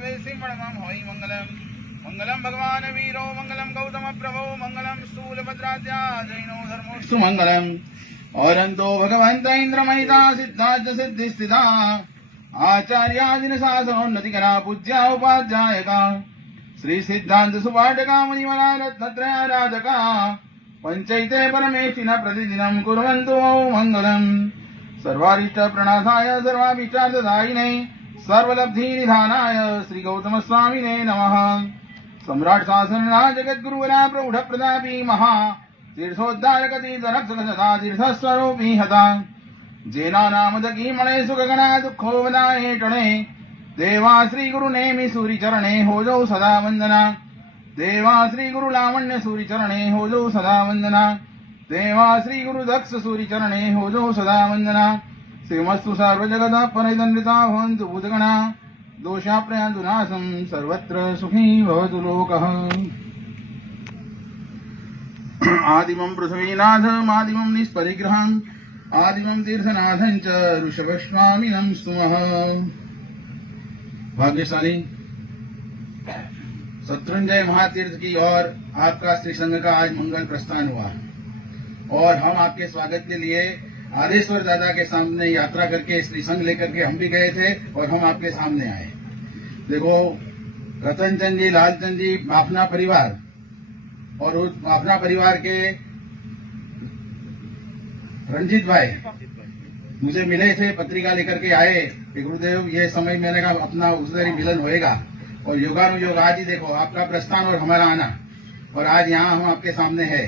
वेसिमणमं होई मंगलम मंगलम भगवान वीरो मंगलम गौतम प्रभो मंगलम स्थूलभद्राद्या जैनो धर्मोस्तु मंगलम औरंतो भगवंत इंद्रमहिता सिद्धार्थ सिद्धि स्थिता आचार्यादिन शासनोन्नति करा पूज्या उपाध्यायका श्री सिद्धांत सुपाठका मुनिवरा रत्नत्रयाराधका पंचैते परमेष्ठिन प्रतिदिनं कुर्वन्तु मंगलम सर्वारिष्ट प्रणाशाय सर्वाभीष्टार्थदायिने सर्वलब्धि निधानाय श्री गौतम स्वामिने नमः। सम्राट शासन जगद्गुरुवरा प्रौढ़ प्रतापी महा तीर्थोद्धारक तीर्थरक्षक सदा तीर्थस्वरूपी हता जेना नामदकी मणे सुखगणा दुखो वदाये टणे देवा श्री गुरु नेमि सूरि चरणे हो जो सदा वंदना देवा श्री गुरु लावण्य सूरि चरणे हो जो सदा वंदना देवा श्री गुरु दक्ष सूरि चरणे हो जो सदा वंदना श्रीमस्तु सर्वजगत परिदंडिता भवन्तु भूतगणा दोषाप्रयान्तु नाशं सर्वत्र सुखी भवतु लोकः। आदिमं पृथ्वीनाथम् आदिमं निष्परिग्रहम् आदिमं तीर्थनाथं च ऋषभस्वामिनं स्तुमः। भाग्यशाली शत्रुंजय महातीर्थ की ओर आपका श्री संघ का आज मंगल प्रस्थान हुआ और हम आपके स्वागत के लिए आदेश्वर दादा के सामने यात्रा करके श्री संघ लेकर के हम भी गए थे और हम आपके सामने आए। देखो रतन चंद जी, लालचंद जी, बाफना परिवार और उस बाफना परिवार के रंजीत भाई मुझे मिले थे, पत्रिका लेकर के आए कि गुरुदेव ये समय मैंने कहा अपना उधर ही मिलन होएगा और योगानुयोग आज ही देखो आपका प्रस्थान और हमारा आना और आज यहाँ हम आपके सामने है।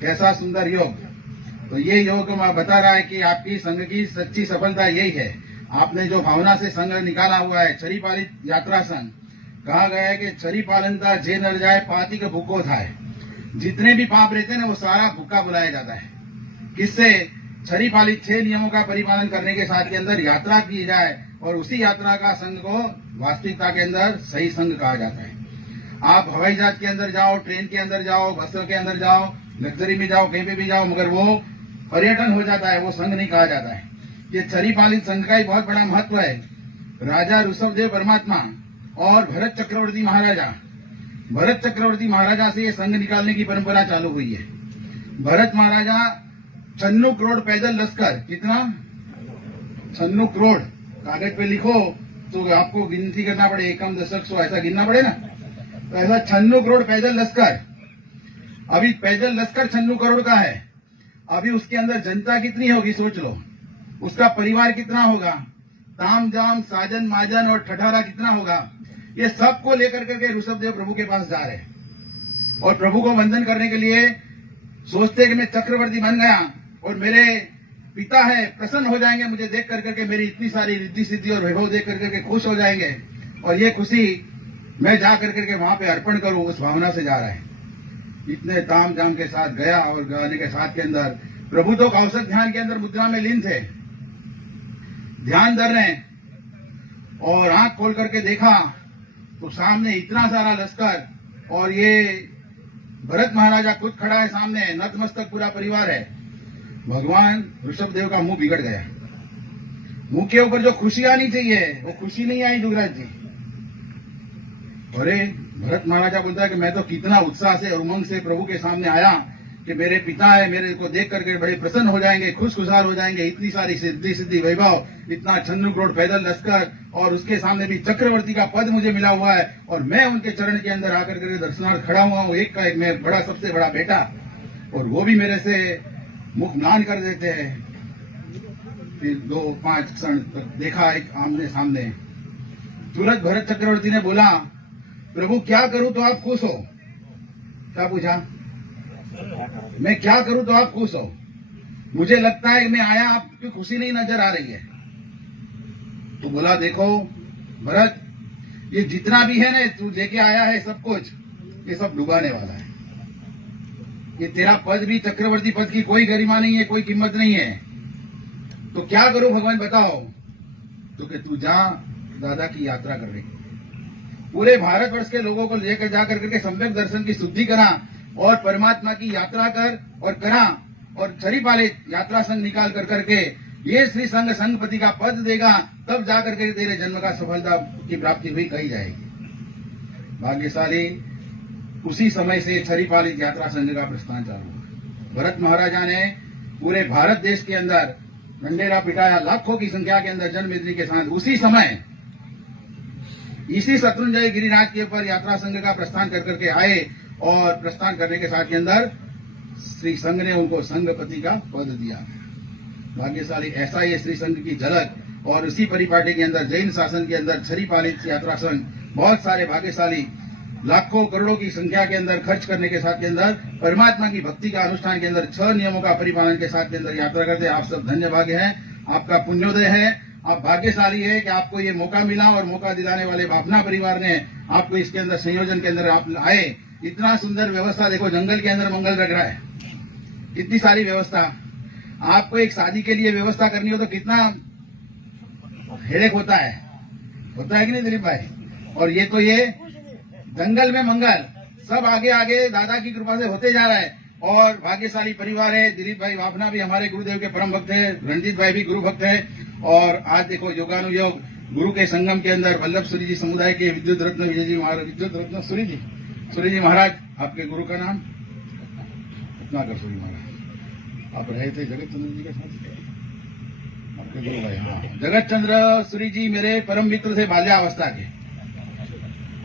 कैसा सुंदर योग। तो ये योग बता रहा है कि आपकी संघ की सच्ची सफलता यही है। आपने जो भावना से संघ निकाला हुआ है छरी पालित यात्रा संघ, कहा गया है कि छरी पालनता जे नर जाए पाती का भूखो था। जितने भी पाप रहते हैं ना वो सारा भूखा बुलाया जाता है। किससे? छरी पालित 6 नियमों का परिपालन करने के साथ के अंदर यात्रा की जाए और उसी यात्रा का संघ को वास्तविकता के अंदर सही संघ कहा जाता है। आप हवाई जहाज के अंदर जाओ, ट्रेन के अंदर जाओ, बसों के अंदर जाओ, लग्जरी में जाओ, कहीं पे भी जाओ, मगर वो पर्यटन हो जाता है, वो संघ नहीं कहा जाता है। ये छरी पालित संघ का ही बहुत बड़ा महत्व है। राजा ऋषभदेव परमात्मा और भरत चक्रवर्ती महाराजा से ये संघ निकालने की परंपरा चालू हुई है। भरत महाराजा 96 करोड़ पैदल लश्कर, कितना 96 करोड़, कागज पे लिखो तो आपको गिनती करना पड़े, एकम दशक 100 ऐसा गिनना पड़े ना। तो ऐसा 96 करोड़ पैदल लश्कर, अभी पैदल लश्कर 96 करोड़ का है। अभी उसके अंदर जनता कितनी होगी सोच लो, उसका परिवार कितना होगा, ताम जाम साजन माजन और ठठारा कितना होगा। ये सबको लेकर करके ऋषभदेव प्रभु के पास जा रहे हैं और प्रभु को वंदन करने के लिए सोचते कि मैं चक्रवर्ती बन गया और मेरे पिता है प्रसन्न हो जाएंगे मुझे देख करके, मेरी इतनी सारी रिद्धि सिद्धि और वैभव देख करके खुश हो जाएंगे और ये खुशी मैं जा करके वहां पे अर्पण करूं, उस भावना से जा रहा है। इतने ताम जाम के साथ गया और गाने के साथ के अंदर प्रभु तो कौशल ध्यान के अंदर मुद्रा में लीन थे, ध्यान धर रहे और आंख खोल करके देखा तो सामने इतना सारा लश्कर और ये भरत महाराजा खुद खड़ा है सामने, नतमस्तक पूरा परिवार है। भगवान ऋषभदेव का मुंह बिगड़ गया। मुंह के ऊपर जो खुशी आनी चाहिए वो खुशी नहीं आई दुर्गाज जी। अरे भरत महाराजा बोलता है कि मैं तो कितना उत्साह से और उमंग से प्रभु के सामने आया कि मेरे पिता है, मेरे को देख करके बड़े प्रसन्न हो जाएंगे, खुश खुशहाल हो जाएंगे, इतनी सारी सिद्धि वैभव, इतना 96 करोड़ पैदल लश्कर और उसके सामने भी चक्रवर्ती का पद मुझे मिला हुआ है और मैं उनके चरण के अंदर आकर के दर्शनार्थ खड़ा हुआ हूँ, एक का एक मैं बड़ा सबसे बड़ा बेटा, और वो भी मेरे से मुख नान कर देते हैं। फिर 2-5 क्षण देखा एक आमने सामने, तुरंत भरत चक्रवर्ती ने बोला प्रभु क्या करूं तो आप खुश हो। क्या पूछा? मैं क्या करूं तो आप खुश हो। मुझे लगता है मैं आया आपकी खुशी नहीं नजर आ रही है। तो बोला देखो भरत, ये जितना भी है ना तू लेके आया है सब कुछ, ये सब डुबाने वाला है। ये तेरा पद भी चक्रवर्ती पद की कोई गरिमा नहीं है, कोई कीमत नहीं है। तो क्या करूं भगवान बताओ। तो कि तू जा दादा की यात्रा कर रही, पूरे भारतवर्ष के लोगों को लेकर जाकर करके सम्यक दर्शन की शुद्धि करा और परमात्मा की यात्रा कर और करा और छरी पालित यात्रा संघ निकाल कर करके ये श्री संघ संघपति का पद देगा, तब जाकर के तेरे जन्म का सफलता की प्राप्ति हुई कही जाएगी। भाग्यशाली उसी समय से छरीपालित यात्रा संघ का प्रस्थान चालू हुआ। भरत महाराजा ने पूरे भारत देश के अंदर ढंढेरा पिटाया, लाखों की संख्या के अंदर जनमेदिनी के साथ उसी समय इसी शत्रुंजय गिरिराज के ऊपर यात्रा संघ का प्रस्थान कर करके आए और प्रस्थान करने के साथ के अंदर श्री संघ ने उनको संघपति का पद दिया। भाग्यशाली ऐसा ये श्री संघ की झलक। और उसी परिपाटी के अंदर जैन शासन के अंदर छरीपालित यात्रा संघ बहुत सारे भाग्यशाली लाखों करोड़ों की संख्या के अंदर खर्च करने के साथ के अंदर परमात्मा की भक्ति का अनुष्ठान के अंदर 6 नियमों का परिपालन के साथ के अंदर यात्रा करते हैं। आप सब धन्य भाग्य हैं, आपका पुण्योदय है, आप भाग्यशाली है कि आपको ये मौका मिला और मौका दिलाने वाले भावना परिवार ने आपको इसके अंदर संयोजन के अंदर आप आए। इतना सुंदर व्यवस्था देखो, जंगल के अंदर मंगल रख रहा है, इतनी सारी व्यवस्था। आपको एक शादी के लिए व्यवस्था करनी हो तो कितना हेडेक होता है कि नहीं दिलीप भाई? और ये तो ये जंगल में मंगल सब आगे आगे दादा की कृपा से होते जा रहा है। और भाग्यशाली परिवार है। दिलीप भाई वाभना भी हमारे गुरुदेव के परम भक्त है, रणजीत भाई भी गुरु भक्त है। और आज देखो योगानुयोग गुरु के संगम के अंदर वल्लभ सूरी जी समुदाय के विद्युत रत्न विजय जी महाराज, विद्युत रत्न सूरी जी महाराज, आपके गुरु का नाम रत्नाकर सूरी महाराज, आप रहे थे जगत चंद्र जी के साथ, आपके गुरु भाई। हाँ, जगत चंद्र सूरी जी मेरे परम मित्र थे बाल्यावस्था के,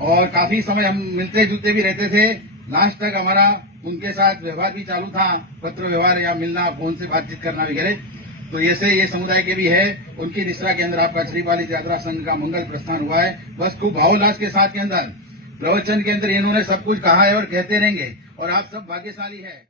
और काफी समय हम मिलते जुलते भी रहते थे। लास्ट तक हमारा उनके साथ व्यवहार भी चालू था, पत्र व्यवहार या मिलना, फोन से बातचीत करना वगैरह। तो ऐसे ये समुदाय के भी है। उनकी निष्ठा के अंदर आपका छरीपालित यात्रा संघ का मंगल प्रस्थान हुआ है। बस खूब भावोल्लास के साथ के अंदर प्रवचन के अंदर इन्होंने सब कुछ कहा है और कहते रहेंगे, और आप सब भाग्यशाली है।